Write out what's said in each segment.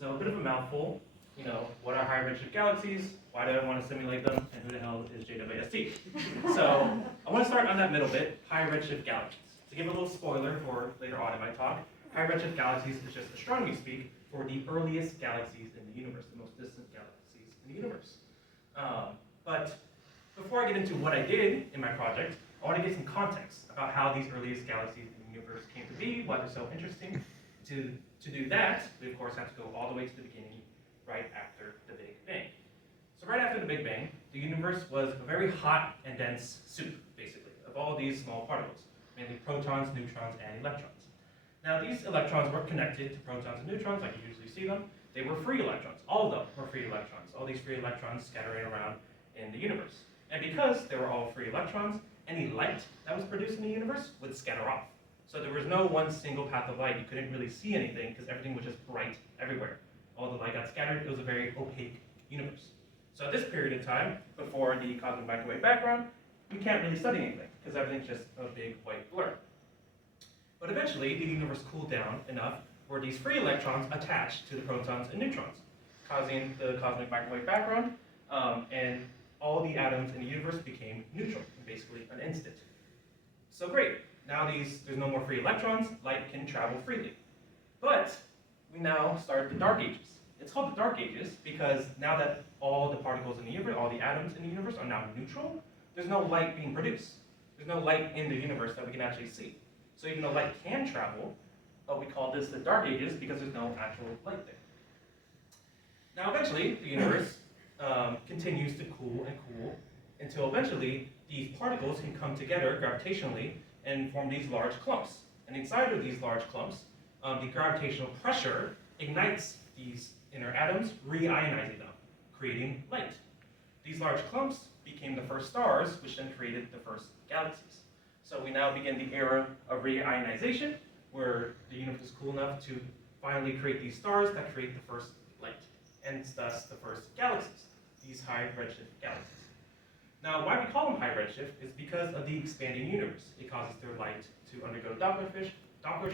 So a bit of a mouthful. What are high redshift galaxies? Why do I want to simulate them? And who the hell is JWST? So I want to start on that middle bit, high redshift galaxies. To give a little spoiler for later on in my talk, high redshift galaxies is just astronomy speak for the earliest galaxies in the universe, the most distant galaxies in the universe. But before I get into what I did in my project, I want to give some context about how these earliest galaxies in the universe came to be, why they're so interesting. To do that, we of course have to go all the way to the beginning, right after the Big Bang. So right after the Big Bang, the universe was a very hot and dense soup, basically, of all these small particles, mainly protons, neutrons, and electrons. Now these electrons were connected to protons and neutrons like you usually see them. They were free electrons. All of them were free electrons. All these free electrons scattering around in the universe. And because they were all free electrons, any light that was produced in the universe would scatter off. So there was no one single path of light. You couldn't really see anything because everything was just bright everywhere. All the light got scattered. It was a very opaque universe. So at this period of time, before the cosmic microwave background, we can't really study anything because everything's just a big white blur. But eventually, the universe cooled down enough where these free electrons attached to the protons and neutrons, causing the cosmic microwave background, and all the atoms in the universe became neutral, basically an instant. So great, now there's no more free electrons, light can travel freely. But we now start the dark ages. It's called the dark ages because now that all the particles in the universe, all the atoms in the universe are now neutral, there's no light being produced. There's no light in the universe that we can actually see. So even though light can travel, but we call this the dark ages because there's no actual light there. Now eventually, the universe continues to cool and cool until eventually these particles can come together gravitationally and form these large clumps. And inside of these large clumps, the gravitational pressure ignites these inner atoms, reionizing them, creating light. These large clumps became the first stars, which then created the first galaxies. So we now begin the era of reionization, where the universe is cool enough to finally create these stars that create the first light, and thus the first galaxies, these high redshift galaxies. Now, why we call them high redshift is because of the expanding universe. It causes their light to undergo Doppler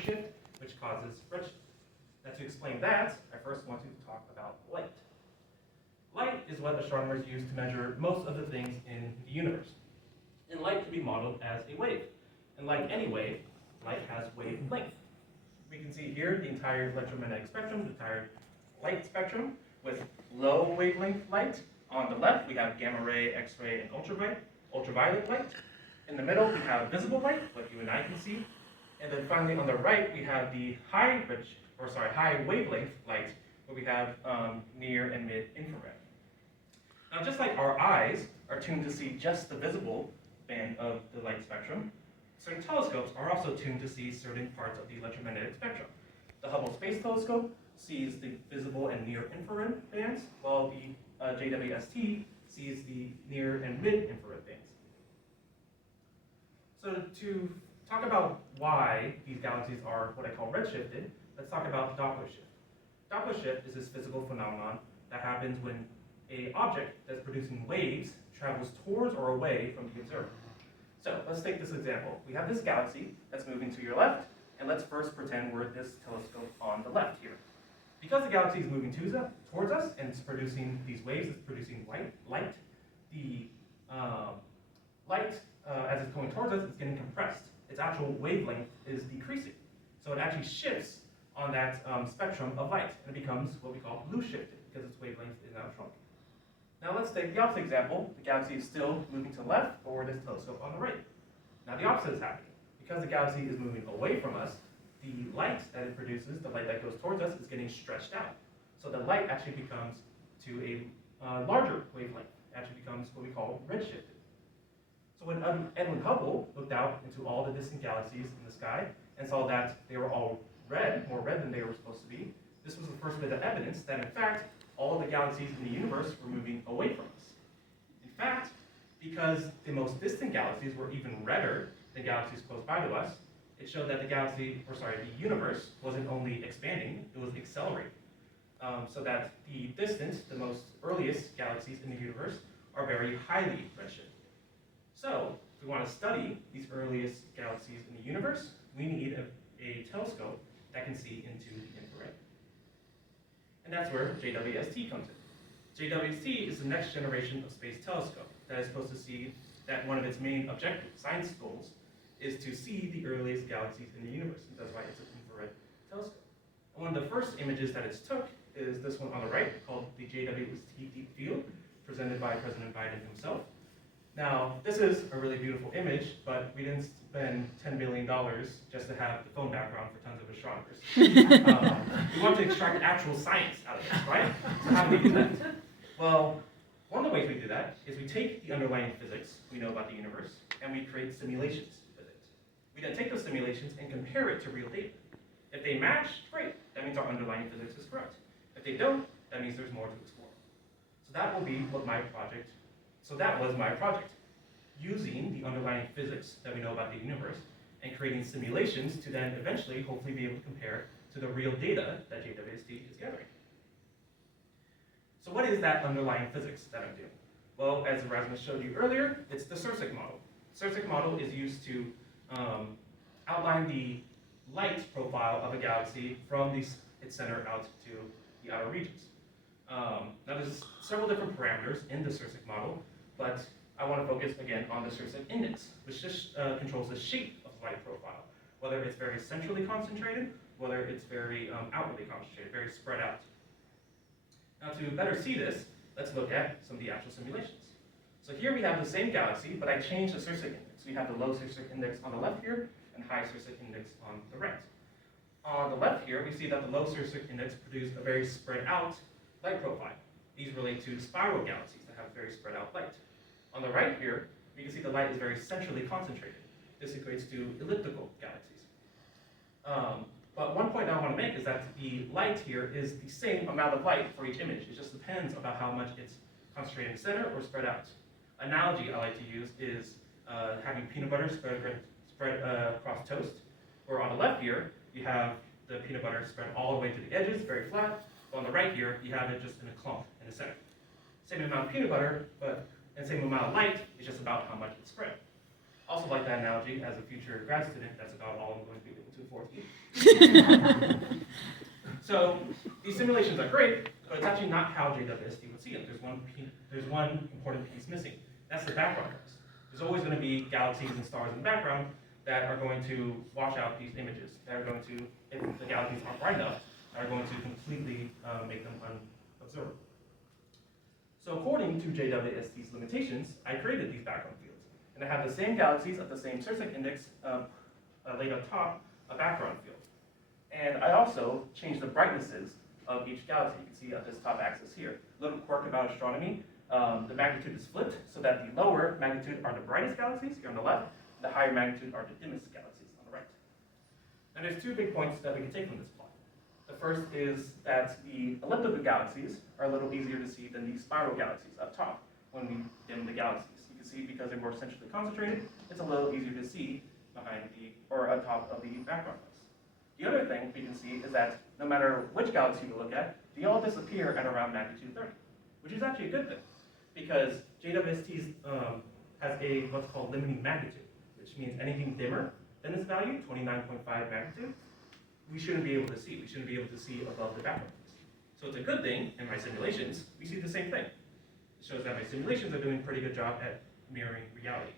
shift, which causes redshift. Now, to explain that, I first want to talk about light. Light is what astronomers use to measure most of the things in the universe. And light can be modeled as a wave. And like any wave, light has wavelength. We can see here the entire electromagnetic spectrum, the entire light spectrum, with low wavelength light. On the left, we have gamma ray, X-ray, and ultraviolet light. In the middle, we have visible light, what you and I can see. And then finally, on the right, we have the high wavelength light, where we have near and mid infrared. Now, just like our eyes are tuned to see just the visible band of the light spectrum, certain telescopes are also tuned to see certain parts of the electromagnetic spectrum. The Hubble Space Telescope sees the visible and near infrared bands, while the JWST sees the near and mid infrared bands. So to talk about why these galaxies are what I call redshifted, let's talk about Doppler shift. Doppler shift is this physical phenomenon that happens when an object that's producing waves travels towards or away from the observer. So let's take this example. We have this galaxy that's moving to your left, and let's first pretend we're at this telescope on the left here. Because the galaxy is moving towards us and it's producing these waves, it's producing light. The light, as it's going towards us, is getting compressed. Its actual wavelength is decreasing. So it actually shifts on that spectrum of light, and it becomes what we call blue shifted because its wavelength is now shrunk. Now let's take the opposite example. The galaxy is still moving to the left, but we're at this telescope on the right. Now the opposite is happening. Because the galaxy is moving away from us, the light that it produces, the light that goes towards us, is getting stretched out. So the light actually becomes to a larger wavelength. It actually becomes what we call redshifted. So when Edwin Hubble looked out into all the distant galaxies in the sky and saw that they were all red, more red than they were supposed to be, this was the first bit of evidence that in fact, all of the galaxies in the universe were moving away from us. In fact, because the most distant galaxies were even redder than galaxies close by to us, it showed that the universe wasn't only expanding, it was accelerating. So that the distant, the most earliest galaxies in the universe are very highly redshifted. So, if we want to study these earliest galaxies in the universe, we need a telescope that can see into the infrared. And that's where JWST comes in. JWST is the next generation of space telescope that is supposed to see that one of its main objectives, science goals, is to see the earliest galaxies in the universe. And that's why it's an infrared telescope. And one of the first images that it's took is this one on the right, called the JWST Deep Field, presented by President Biden himself. Now, this is a really beautiful image, but we didn't spend $10 billion just to have the phone background for tons of astronomers. We want to extract actual science out of this, right? So how do we do that? Well, one of the ways we do that is we take the underlying physics we know about the universe, and we create simulations with it. We then take those simulations and compare it to real data. If they match, great. That means our underlying physics is correct. If they don't, that means there's more to explore. So that will be what my project. So that was my project, using the underlying physics that we know about the universe and creating simulations to then eventually, hopefully, be able to compare to the real data that JWST is gathering. So what is that underlying physics that I'm doing? Well, as Erasmus showed you earlier, it's the CIRSIC model. CIRSIC model is used to outline the light profile of a galaxy from its center out to the outer regions. Now there's several different parameters in the CIRSIC model, but I want to focus again on the CIRSIC index, which just controls the shape of the light profile, whether it's very centrally concentrated, whether it's very outwardly concentrated, very spread out. Now to better see this, let's look at some of the actual simulations. So here we have the same galaxy, but I changed the CIRSIC index. We have the low CIRSIC index on the left here, and high CIRSIC index on the right. On the left here, we see that the low CIRSIC index produced a very spread out light profile. These relate to spiral galaxies that have very spread out light. On the right here, we can see the light is very centrally concentrated. This equates to elliptical galaxies. But one point I want to make is that the light here is the same amount of light for each image. It just depends about how much it's concentrated in the center or spread out. Analogy I like to use is having peanut butter spread across toast, where on the left here, you have the peanut butter spread all the way to the edges, very flat. But on the right here, you have it just in a clump in the center. Same amount of peanut butter, but and same amount of light, it's just about how much it's spread. Also like that analogy, as a future grad student, that's about all I'm going to be able to afford to eat. So these simulations are great, but it's actually not how JWST would see it. There's one important piece missing. That's the background noise. There's always going to be galaxies and stars in the background that are going to wash out these images. That are going to, if the galaxies aren't bright enough, are going to completely make them unobservable. So according to JWST's limitations, I created these background fields. And I have the same galaxies of the same CIRSIC index laid on top a background field. And I also changed the brightnesses of each galaxy. You can see at this top axis here. A little quirk about astronomy, the magnitude is flipped so that the lower magnitude are the brightest galaxies here on the left, the higher magnitude are the dimmest galaxies on the right. And there's two big points that we can take from this plot. The first is that the elliptical galaxies are a little easier to see than the spiral galaxies up top when we dim the galaxies. You can see because they're more centrally concentrated, it's a little easier to see behind or on top of the background noise. The other thing we can see is that no matter which galaxy we look at, they all disappear at around magnitude 30, which is actually a good thing because JWST has what's called limiting magnitude, which means anything dimmer than this value, 29.5 magnitude, we shouldn't be able to see. We shouldn't be able to see above the background. So it's a good thing in my simulations, we see the same thing. It shows that my simulations are doing a pretty good job at mirroring reality.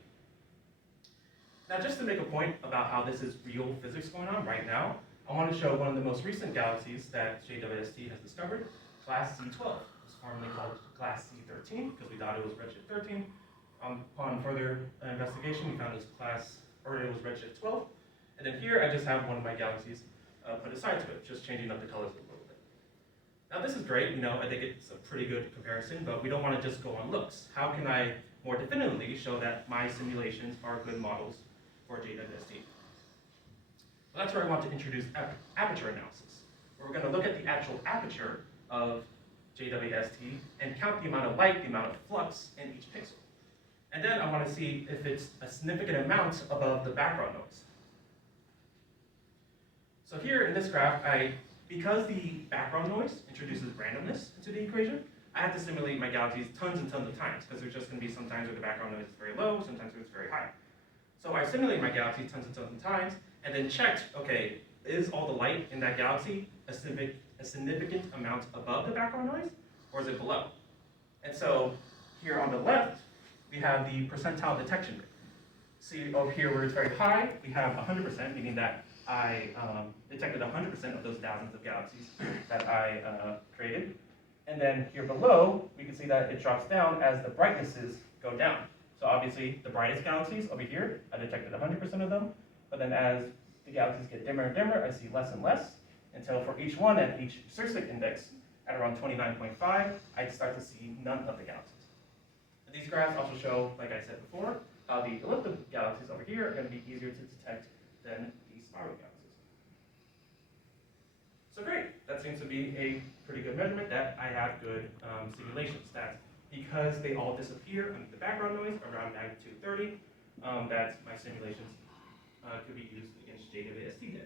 Now just to make a point about how this is real physics going on right now, I want to show one of the most recent galaxies that JWST has discovered, class C12. It's formerly called class C13 because we thought it was redshift 13. Upon further investigation, we found it was redshift 12. And then here I just have one of my galaxies put aside to it, just changing up the colors a little bit. Now this is great, I think it's a pretty good comparison, but we don't want to just go on looks. How can I more definitively show that my simulations are good models for JWST? Well, that's where I want to introduce aperture analysis, where we're going to look at the actual aperture of JWST and count the amount of light, the amount of flux in each pixel. And then I want to see if it's a significant amount above the background noise. So here in this graph, because the background noise introduces randomness into the equation, I have to simulate my galaxies tons and tons of times, because there's just going to be some times where the background noise is very low, sometimes where it's very high. So I simulated my galaxies tons and tons of times, and then checked, okay, is all the light in that galaxy a a significant amount above the background noise, or is it below? And so here on the left, we have the percentile detection rate. See over here where it's very high, we have 100%, meaning that I detected 100% of those thousands of galaxies that I created. And then here below, we can see that it drops down as the brightnesses go down. So obviously, the brightest galaxies over here, I detected 100% of them. But then as the galaxies get dimmer and dimmer, I see less and less, until for each one at each Sirsic index, at around 29.5, I start to see none of the galaxies. And these graphs also show, like I said before, how the elliptic galaxies over here are going to be easier to detect than the spiral galaxies. So great, that seems to be a pretty good measurement that I have good simulation stats. Because they all disappear under the background noise around magnitude 30, that my simulations could be used against JWST data.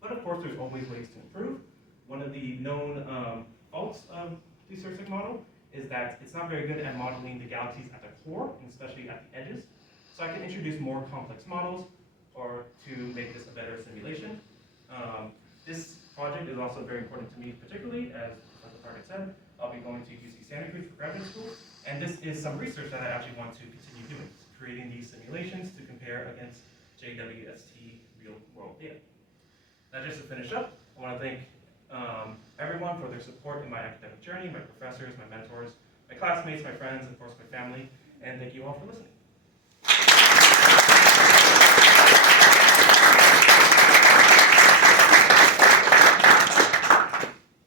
But of course, there's always ways to improve. One of the known faults of the Sirsic model is that it's not very good at modeling the galaxies at the core, and especially at the edges. So I can introduce more complex models or to make this a better simulation. This project is also very important to me, particularly as Professor Target said, I'll be going to UC Santa Cruz for graduate school, and this is some research that I actually want to continue doing, creating these simulations to compare against JWST real-world data. Now, just to finish up, I want to thank everyone for their support in my academic journey, my professors, my mentors, my classmates, my friends, and of course my family, and thank you all for listening.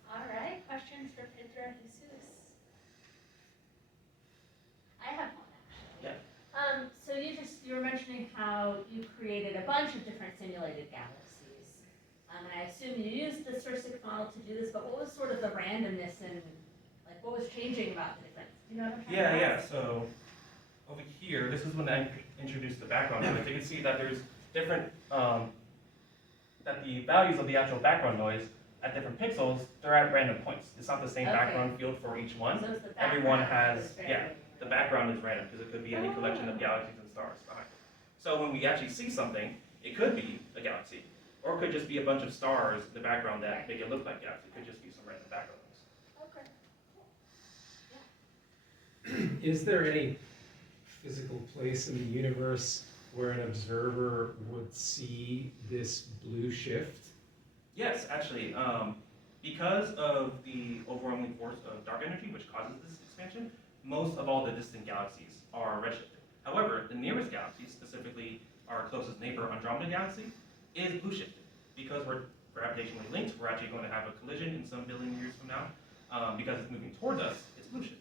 All right, questions for Pedro and Jesus? I have one actually. Yeah. So you were mentioning how you created a bunch of different simulated galaxies. And I assume you used the Sirsic model to do this, but what was sort of the randomness and like what was changing about the difference? Do you know what I'm talking about? Yeah. So over here, this is when I introduced the background noise. You can see that there's different, that the values of the actual background noise at different pixels, they're at random points. It's not the same background field for each one. So it's the Everyone background has, is very yeah, random. the background is random because it could be any collection of galaxies and stars behind it. So when we actually see something, it could be a galaxy, or it could just be a bunch of stars in the background that make it look like galaxy. It could just be some random background noise. Okay. Is there any physical place in the universe where an observer would see this blue shift? Yes, actually, because of the overwhelming force of dark energy, which causes this expansion, most of all the distant galaxies are redshifted. However, the nearest galaxy, specifically our closest neighbor, Andromeda Galaxy, is blue shifted. Because we're gravitationally linked, we're actually going to have a collision in some billion years from now. Because it's moving towards us, it's blue shifted.